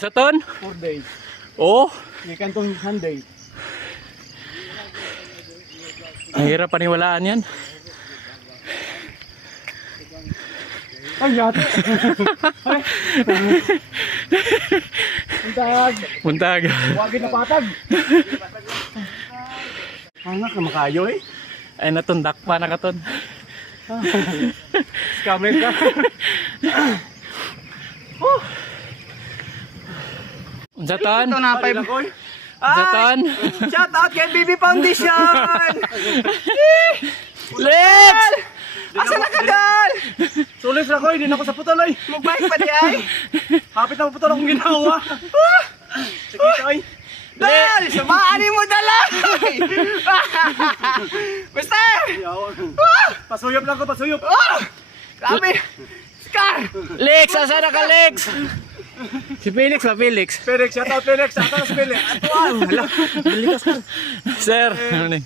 Sa ton? 4 days. Oo. Ikan tong Sunday. Ang hirap paniwalaan yan. Ay, yate. Buntag. Buntag. Wagin na patag. Hangak na makayo eh. Ay natundak pa na katon. Scammer ka. Unsa ton? Ito na 5 ako. Unsa ton? Shout out kay BB Foundation. Lex! Asa na ka dal? Sulis ra ko, hindi na ako sa putol ay. Magbike pa di ay. Hapit na putol akong ginawa. Sige ay. Dal, sumaani mo dalay. Mister! Pasuyop lang ko, pasuyop. Grabe. Scar! Lex, asa na ka Lex? Si Felix ba Felix? Felix, shout out Felix. Shout out Felix. Atuan. Hala, balikas ka. Sir, ano ni?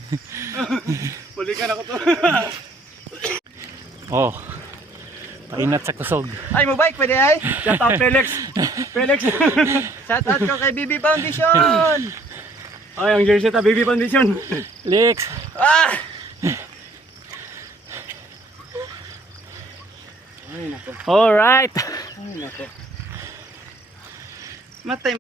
Balikan ako to. Oh. Painat sa kusog. Ay, magbike pwede ay. Shout out Felix. Felix. Shout out ko kay BB Foundation. Ay, ang jersey ta BB Foundation. Lex. Ah! Ay, nako. All right. Ay, nako. Matay.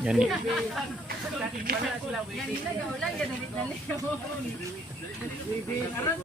Yan.